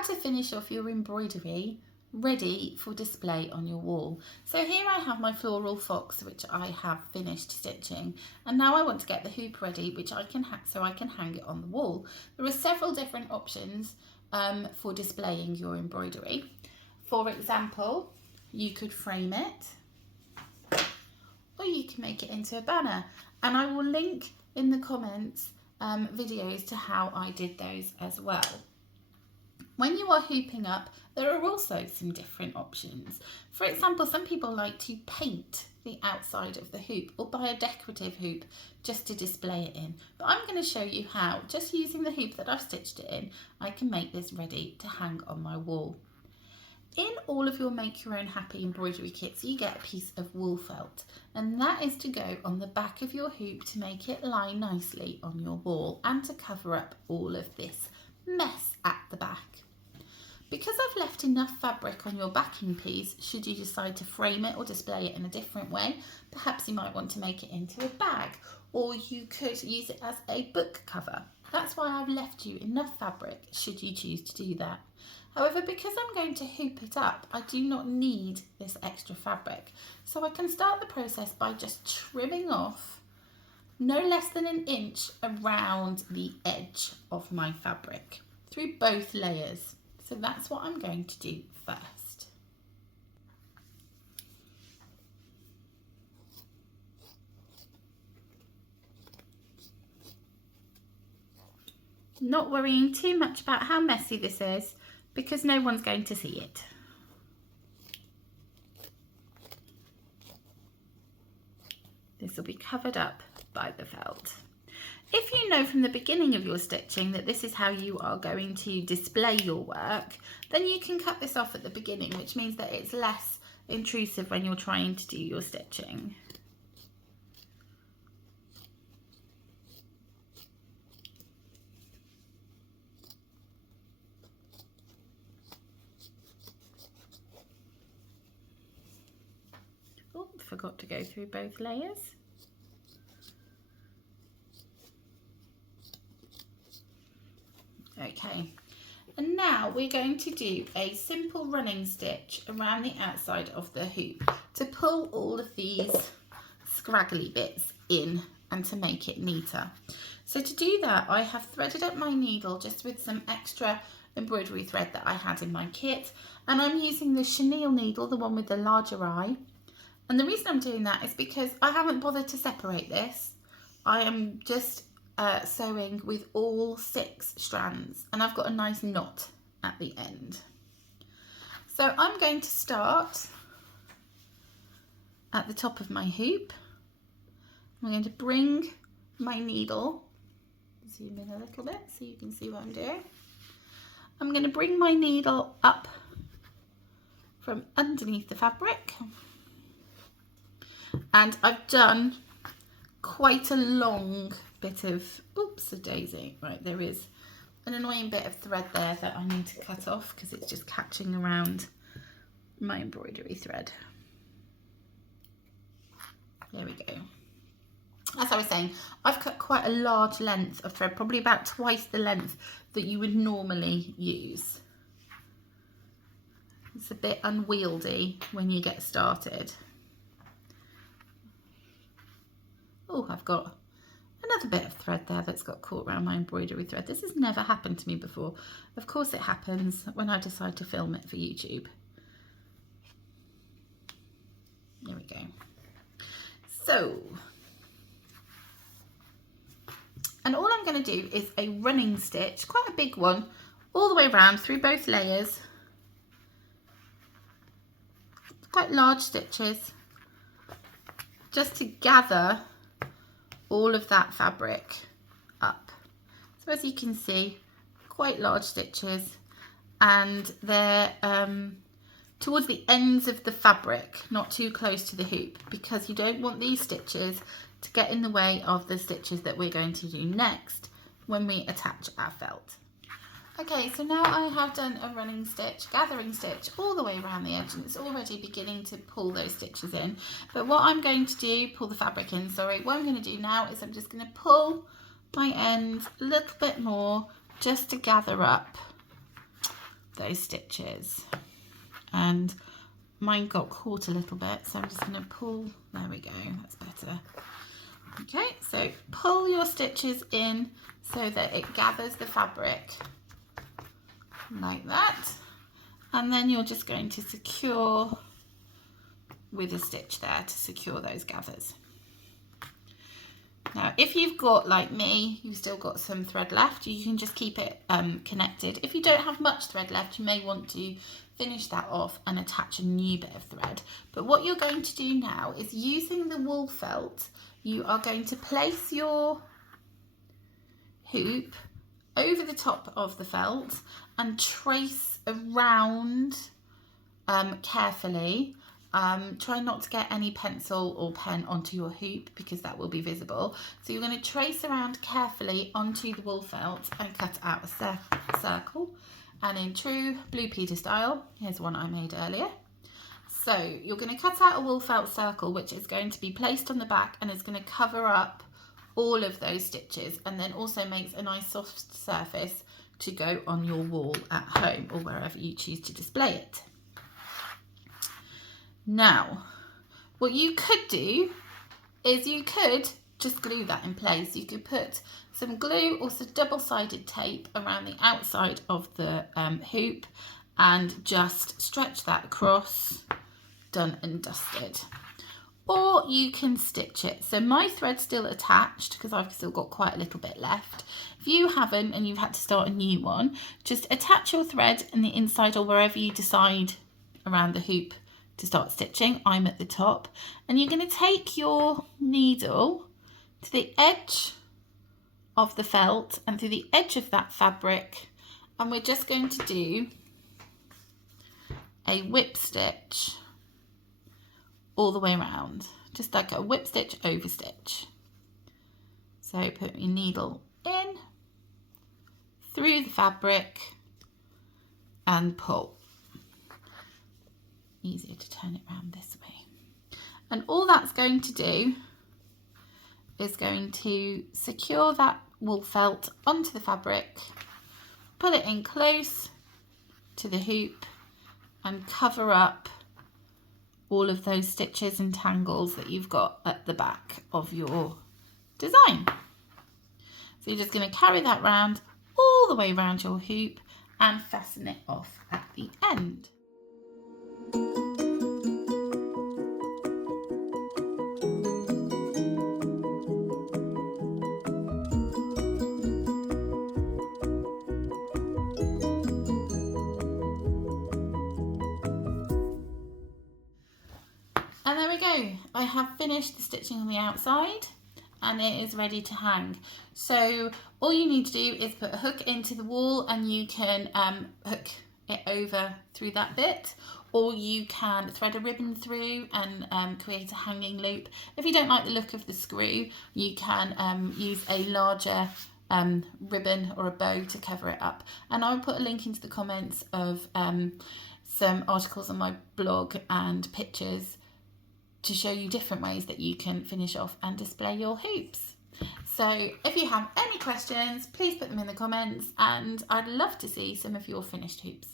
how to finish off your embroidery ready for display on your wall. So here I have my floral fox, which I have finished stitching, and now I want to get the hoop ready, which I can so I can hang it on the wall. There are several different options for displaying your embroidery. For example, you could frame it, or you can make it into a banner, and I will link in the comments videos to how I did those as well. When you are hooping up, there are also some different options. For example, some people like to paint the outside of the hoop or buy a decorative hoop just to display it in. But I'm going to show you how, just using the hoop that I've stitched it in, I can make this ready to hang on my wall. In all of your Make Your Own Happy embroidery kits, you get a piece of wool felt, and that is to go on the back of your hoop to make it lie nicely on your wall and to cover up all of this mess at the back. Because I've left enough fabric on your backing piece, should you decide to frame it or display it in a different way, perhaps you might want to make it into a bag, or you could use it as a book cover. That's why I've left you enough fabric should you choose to do that. However, because I'm going to hoop it up, I do not need this extra fabric. So I can start the process by just trimming off no less than an inch around the edge of my fabric through both layers. So that's what I'm going to do first. Not worrying too much about how messy this is, because no one's going to see it. This will be covered up by the felt. If you know from the beginning of your stitching that this is how you are going to display your work, then you can cut this off at the beginning, which means that it's less intrusive when you're trying to do your stitching. Oh, forgot to go through both layers. Okay, and now we're going to do a simple running stitch around the outside of the hoop to pull all of these scraggly bits in and to make it neater. So to do that, I have threaded up my needle just with some extra embroidery thread that I had in my kit, and I'm using the chenille needle, the one with the larger eye. And the reason I'm doing that is because I haven't bothered to separate this. I am just sewing with all 6 strands, and I've got a nice knot at the end. So I'm going to start at the top of my hoop. I'm going to bring my needle, zoom in a little bit so you can see what I'm doing. I'm going to bring my needle up from underneath the fabric, and I've done quite a long bit of, oops, a daisy. Right, there is an annoying bit of thread there that I need to cut off because it's just catching around my embroidery thread. There we go. As I was saying, I've cut quite a large length of thread, probably about twice the length that you would normally use. It's a bit unwieldy when you get started. Oh, I've got another bit of thread there that's got caught around my embroidery thread. This has never happened to me before. Of course it happens when I decide to film it for YouTube. There we go. So, and all I'm going to do is a running stitch, quite a big one, all the way around through both layers. Quite large stitches, just to gather all of that fabric up. So as you can see, quite large stitches, and they're towards the ends of the fabric, not too close to the hoop, because you don't want these stitches to get in the way of the stitches that we're going to do next when we attach our felt. Okay, so now I have done a running stitch, gathering stitch all the way around the edge, and it's already beginning to pull those stitches in. But what I'm going to do, pull the fabric in, sorry, what I'm going to do now is I'm just going to pull my ends a little bit more just to gather up those stitches. And mine got caught a little bit, so I'm just going to pull. There we go, that's better. Okay, so pull your stitches in so that it gathers the fabric like that, and then you're just going to secure with a stitch there to secure those gathers. Now, if you've got, like me, you've still got some thread left, you can just keep it connected. If you don't have much thread left, you may want to finish that off and attach a new bit of thread. But what you're going to do now is, using the wool felt, you are going to place your hoop over the top of the felt and trace around carefully. Try not to get any pencil or pen onto your hoop because that will be visible. So you're going to trace around carefully onto the wool felt and cut out a circle. And in true Blue Peter style, here's one I made earlier. So you're going to cut out a wool felt circle, which is going to be placed on the back and is going to cover up all of those stitches, and then also makes a nice soft surface to go on your wall at home or wherever you choose to display it. Now, what you could do is you could just glue that in place. You could put some glue or some double-sided tape around the outside of the hoop and just stretch that across. Done and dusted. Or you can stitch it. So my thread's still attached because I've still got quite a little bit left. If you haven't and you've had to start a new one, just attach your thread in the inside or wherever you decide around the hoop to start stitching. I'm at the top, and you're going to take your needle to the edge of the felt and through the edge of that fabric, and we're just going to do a whip stitch all the way around, just like a whip stitch over stitch. So put your needle in through the fabric and pull. Easier to turn it around this way. And all that's going to do is going to secure that wool felt onto the fabric, pull it in close to the hoop and cover up all of those stitches and tangles that you've got at the back of your design. So you're just going to carry that round all the way around your hoop and fasten it off at the end. And there we go, I have finished the stitching on the outside and it is ready to hang. So all you need to do is put a hook into the wall and you can hook it over through that bit, or you can thread a ribbon through and create a hanging loop. If you don't like the look of the screw, you can use a larger ribbon or a bow to cover it up. And I'll put a link into the comments of some articles on my blog and pictures to show you different ways that you can finish off and display your hoops. So if you have any questions, please put them in the comments and I'd love to see some of your finished hoops.